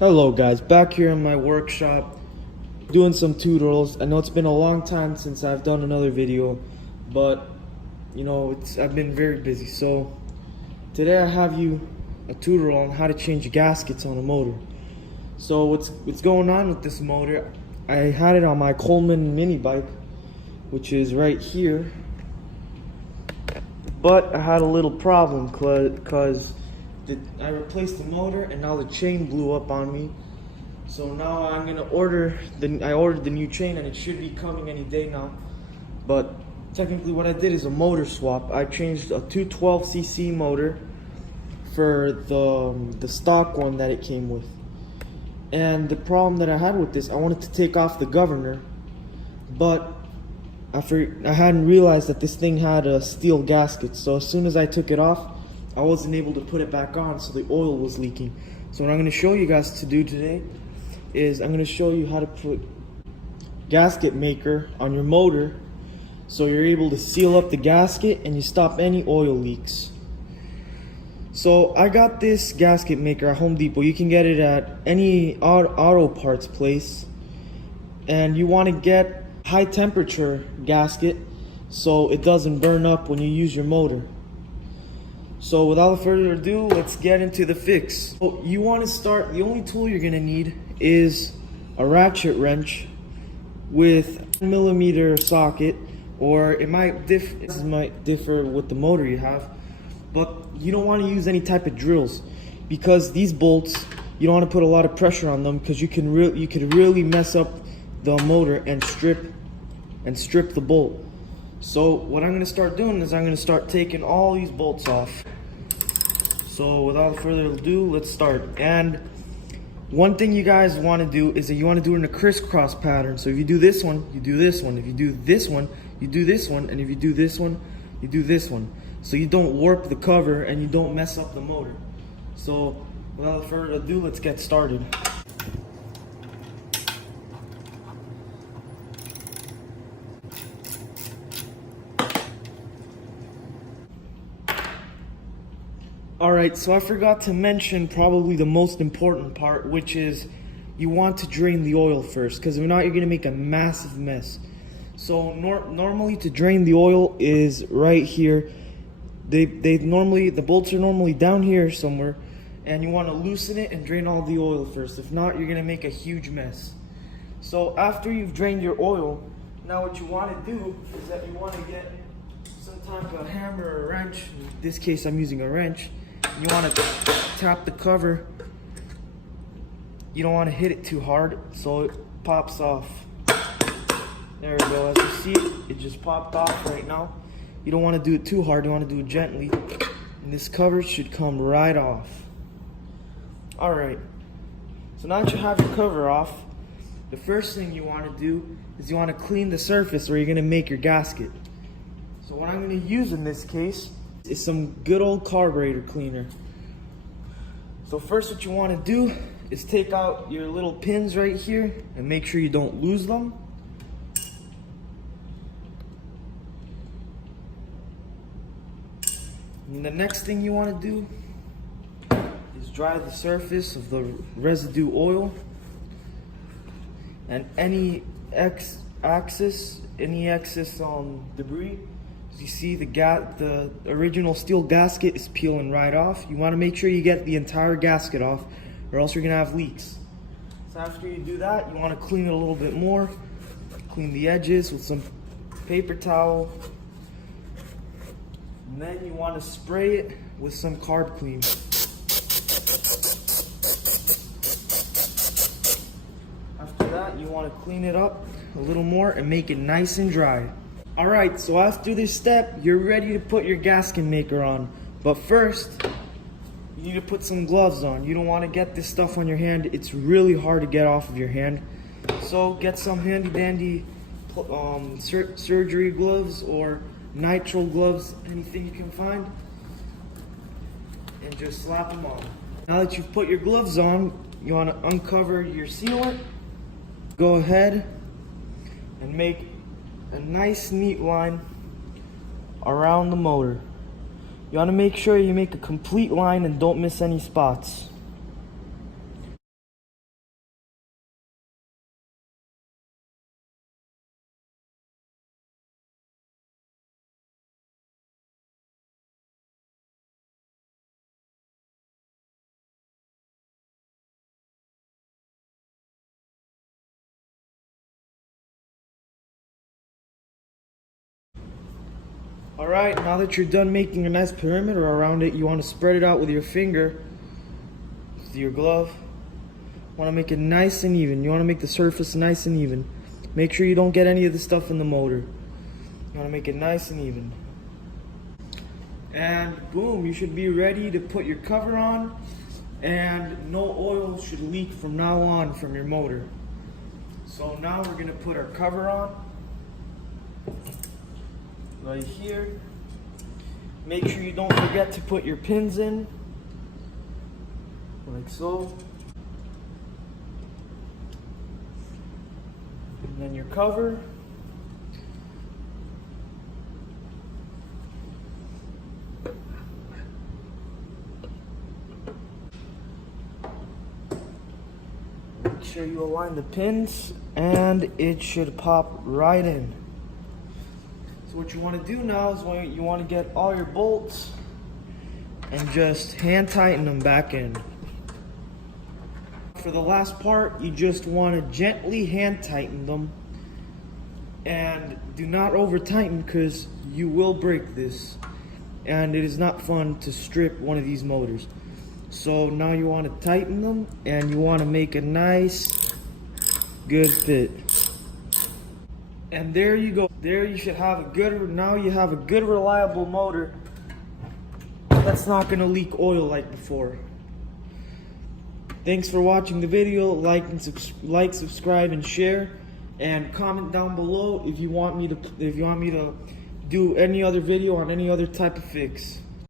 Hello guys, back here in my workshop doing some tutorials. I know it's been a long time since I've done another video, but I've been very busy. So today I have you a tutorial on how to change gaskets on a motor. So what's going on with this motor, I had it on my Coleman mini bike, which is right here, but I had a little problem because I replaced the motor and now the chain blew up on me. So now I'm gonna ordered the new chain and it should be coming any day now. But technically what I did is a motor swap. I changed a 212cc motor for the stock one that it came with. And the problem that I had with this, I wanted to take off the governor, but I hadn't realized that this thing had a steel gasket. So as soon as I took it off, I wasn't able to put it back on, so the oil was leaking. So what I'm going to show you guys to do today is I'm going to show you how to put gasket maker on your motor so you're able to seal up the gasket and you stop any oil leaks. So I got this gasket maker at Home Depot. You can get it at any auto parts place, and you want to get high temperature gasket so it doesn't burn up when you use your motor. So without further ado, let's get into the fix. So you want to start, the only tool you're going to need is a ratchet wrench with a 1mm socket, or it might differ with the motor you have, but you don't want to use any type of drills because these bolts, you don't want to put a lot of pressure on them because you could really mess up the motor and strip the bolt. So what I'm going to start doing is I'm going to start taking all these bolts off. So without further ado, let's start. And one thing you guys want to do is that you want to do it in a crisscross pattern. So if you do this one, you do this one. If you do this one, you do this one. And if you do this one, you do this one. So you don't warp the cover and you don't mess up the motor. So without further ado, let's get started. Alright, so I forgot to mention probably the most important part, which is you want to drain the oil first, because if not, you're going to make a massive mess. So normally to drain the oil is right here. The bolts are normally down here somewhere, and you want to loosen it and drain all the oil first. If not, you're going to make a huge mess. So after you've drained your oil, now what you want to do is that you want to get some type of hammer or wrench. In this case, I'm using a wrench. You want to tap the cover. You don't want to hit it too hard so it pops off. There we go. As you see, it just popped off right now. You don't want to do it too hard. You want to do it gently. And this cover should come right off. Alright. So now that you have your cover off, the first thing you want to do is you want to clean the surface where you're going to make your gasket. So what I'm going to use in this case is some good old carburetor cleaner. So first what you want to do is take out your little pins right here and make sure you don't lose them. And the next thing you want to do is dry the surface of the residue oil and any excess debris. You see the original steel gasket is peeling right off. You want to make sure you get the entire gasket off, or else you're going to have leaks. So after you do that, you want to clean it a little bit more. Clean the edges with some paper towel. And then you want to spray it with some carb clean. After that, you want to clean it up a little more and make it nice and dry. Alright, so after this step, you're ready to put your gasket maker on. But first, you need to put some gloves on. You don't want to get this stuff on your hand. It's really hard to get off of your hand. So get some handy dandy surgery gloves or nitrile gloves, anything you can find, and just slap them on. Now that you've put your gloves on, you want to uncover your sealant. Go ahead and make a nice neat line around the motor. You want to make sure you make a complete line and don't miss any spots. Alright, now that you're done making a nice perimeter around it, you want to spread it out with your finger, with your glove. You want to make it nice and even. You want to make the surface nice and even. Make sure you don't get any of the stuff in the motor. You want to make it nice and even. And boom, you should be ready to put your cover on, and no oil should leak from now on from your motor. So now we're going to put our cover on right here. Make sure you don't forget to put your pins in, like so. And then your cover. Make sure you align the pins, and it should pop right in. So what you want to do now is you want to get all your bolts and just hand tighten them back in. For the last part, you just want to gently hand tighten them, and do not over tighten because you will break this, and it is not fun to strip one of these motors. So now you want to tighten them, and you want to make a nice good fit. And there you go. There you should have a good, now you have a good reliable motor that's not going to leak oil like before. Thanks for watching the video. Like, subscribe, and share, and comment down below if you want me to do any other video on any other type of fix.